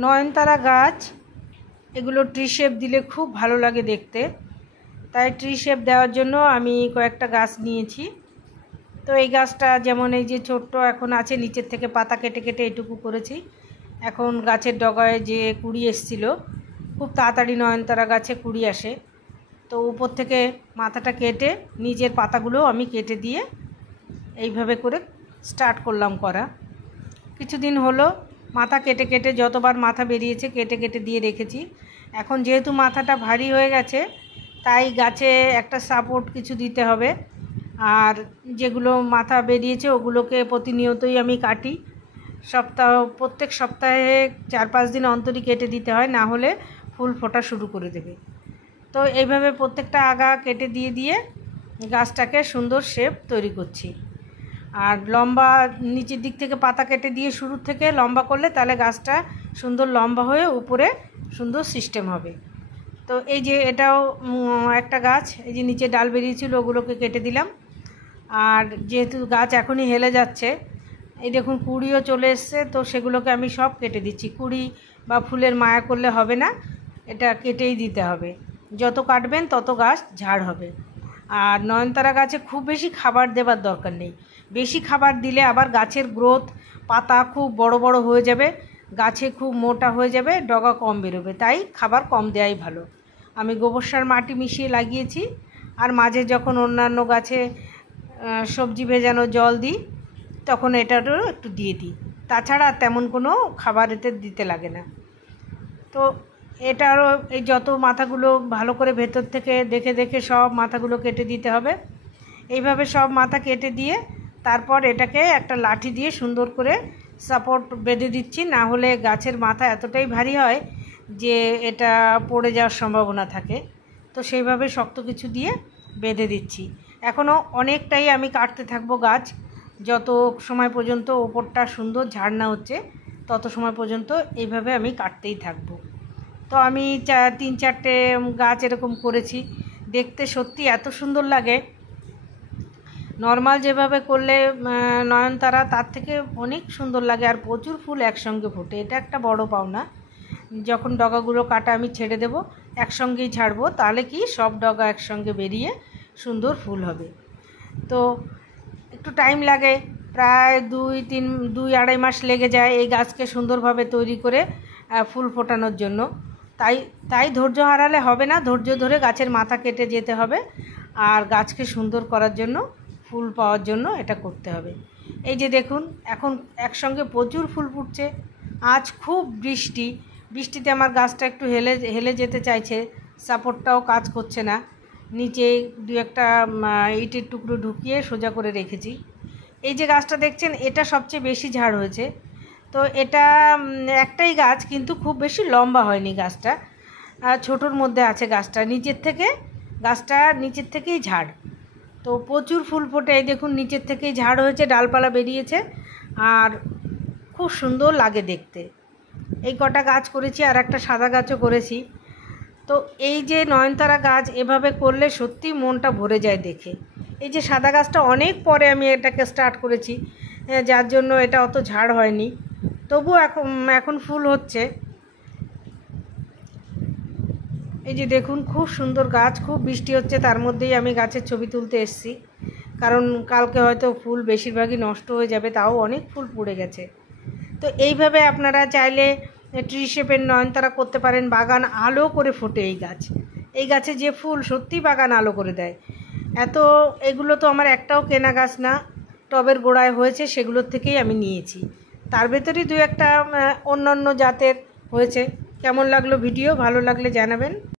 নয়নতারা গাছ এগুলো tree shape দিলে খুব ভালো লাগে দেখতে, তাই ট্রি শেপ দেওয়ার জন্য আমি কয়েকটা গাছ নিয়েছি। তো এই গাছটা যেমন এই যে ছোট্ট এখন আছে, নিচের থেকে পাতা কেটে কেটে এটুকু করেছি। এখন গাছের ডগায় যে কুড়ি এসেছিলো, খুব তাড়াতাড়ি নয়নতারা গাছে কুড়ি আসে, তো উপর থেকে মাথাটা কেটে নিচের পাতাগুলো আমি কেটে দিয়ে এইভাবে করে স্টার্ট করলাম করা। কিছুদিন হলো মাথা কেটে কেটে যতবার মাথা বেরিয়েছে কেটে কেটে দিয়ে রেখেছি। এখন যেহেতু মাথাটা ভারী হয়ে গেছে, তাই গাছে একটা সাপোর্ট কিছু দিতে হবে। আর যেগুলো মাথা বেরিয়েছে ওগুলোকে প্রতিনিয়তই আমি কাটি। প্রত্যেক সপ্তাহে 4-5 দিন অন্তরই কেটে দিতে হয়, না হলে ফুল ফোটা শুরু করে দেবে। তো এইভাবে প্রত্যেকটা আগা কেটে দিয়ে দিয়ে গাছটাকে সুন্দর শেপ তৈরি করছি। আর লম্বা নিচের দিক থেকে পাতা কেটে দিয়ে শুরু থেকে লম্বা করলে তাহলে গাছটা সুন্দর লম্বা হয়ে উপরে সুন্দর সিস্টেম হবে। তো এই যে এটাও একটা গাছ, এই যে নিচে ডাল বেরিয়েছিল ওগুলোকে কেটে দিলাম। আর যেহেতু গাছ এখনই হেলে যাচ্ছে, এই দেখুন কুড়িও চলে এসছে, তো সেগুলোকে আমি সব কেটে দিচ্ছি। কুড়ি বা ফুলের মায়া করলে হবে না, এটা কেটেই দিতে হবে। যত কাটবেন তত গাছ ঝাড় হবে। আর নয়নতারা গাছে খুব বেশি খাবার দেবার দরকার নেই। বেশি খাবার দিলে আবার গাছের গ্রোথ, পাতা খুব বড় বড় হয়ে যাবে, গাছে খুব মোটা হয়ে যাবে, ডগা কম বেরোবে। তাই খাবার কম দেওয়াই ভালো। আমি গোবর সার মাটি মিশিয়ে লাগিয়েছি। আর মাঝে যখন অন্যান্য গাছে সবজি ভেজানো জল দিই, তখন এটারও একটু দিয়ে দিই। তাছাড়া তেমন কোনো খাবার এতে দিতে লাগে না। তো এটারও এই যত মাথাগুলো ভালো করে ভেতর থেকে দেখে দেখে সব মাথাগুলো কেটে দিতে হবে। এইভাবে সব মাথা কেটে দিয়ে তারপর এটাকে একটা লাঠি দিয়ে সুন্দর করে সাপোর্ট বেঁধে দিচ্ছি, না হলে গাছের মাথা এতটাই ভারী হয় যে এটা পড়ে যাওয়ার সম্ভাবনা থাকে। তো সেইভাবে শক্ত কিছু দিয়ে বেঁধে দিচ্ছি। এখনও অনেকটাই আমি কাটতে থাকবো গাছ, যত সময় পর্যন্ত ওপরটা সুন্দর ঝাড় না হচ্ছে তত সময় পর্যন্ত এইভাবে আমি কাটতেই থাকবো। তো আমি 3-4টে গাছ এরকম করেছি। দেখতে সত্যি এত সুন্দর লাগে। নর্মাল যেভাবে করলে নয়নতারা, তার থেকে অনেক সুন্দর লাগে। আর প্রচুর ফুল একসঙ্গে ফোটে, এটা একটা বড় পাওনা। যখন ডগাগুলো কাটা আমি ছেড়ে দেব, একসঙ্গেই ছাড়বো, তাহলে কি সব ডগা একসঙ্গে বেরিয়ে সুন্দর ফুল হবে। তো একটু টাইম লাগে, প্রায় 2-2.5 মাস লেগে যায় এই গাছকে সুন্দরভাবে তৈরি করে ফুল ফোটানোর জন্য। তাই ধৈর্য হারালে হবে না, ধৈর্য ধরে গাছের মাথা কেটে যেতে হবে। আর গাছকে সুন্দর করার জন্য, ফুল পাওয়ার জন্য এটা করতে হবে। এই যে দেখুন এখন একসঙ্গে প্রচুর ফুল ফুটছে। আজ খুব বৃষ্টিতে আমার গাছটা একটু হেলে যেতে চাইছে, সাপোর্টটাও কাজ করছে না। নিচে 2-1টা ইটের টুকরো ঢুকিয়ে সোজা করে রেখেছি। এই যে গাছটা দেখছেন, এটা সবচেয়ে বেশি ঝাড় হয়েছে। তো এটা একটাই গাছ, কিন্তু খুব বেশি লম্বা হয়নি গাছটা, ছোটোর মধ্যে আছে গাছটা। গাছটা নিচের থেকেই ঝাড়, তো প্রচুর ফুল ফোটে। এই দেখুন নিচের থেকেই ঝাড় হয়েছে, ডালপালা বেরিয়েছে, আর খুব সুন্দর লাগে দেখতে। এই কটা গাছ করেছি, আর একটা সাদা গাছও করেছি। তো এই যে নয়নতারা গাছ এভাবে করলে সত্যি মনটা ভরে যায় দেখে। এই যে সাদা গাছটা অনেক পরে আমি এটাকে স্টার্ট করেছি, যার জন্য এটা অত ঝাড় হয়নি, তবু এখন ফুল হচ্ছে। এই যে দেখুন খুব সুন্দর গাছ, খুব বৃষ্টি হচ্ছে, তার মধ্যেই আমি গাছের ছবি তুলতে এসেছি, কারণ কালকে হয়তো ফুল বেশিরভাগই নষ্ট হয়ে যাবে, তাও অনেক ফুল পড়ে গেছে। তো এইভাবে আপনারা চাইলে ট্রি শেপের নয়নতারা করতে পারেন। বাগান আলো করে ফোটে এই গাছে যে ফুল সত্যি বাগান আলো করে দেয়। এগুলো তো আমার একটাও কেনা গাছ না, টবের গোড়ায় হয়েছে, সেগুলোর থেকেই আমি নিয়েছি। তার ভেতরেই 2-1টা অন্যান্য জাতের হয়েছে। কেমন লাগলো ভিডিও? ভালো লাগলে জানাবেন।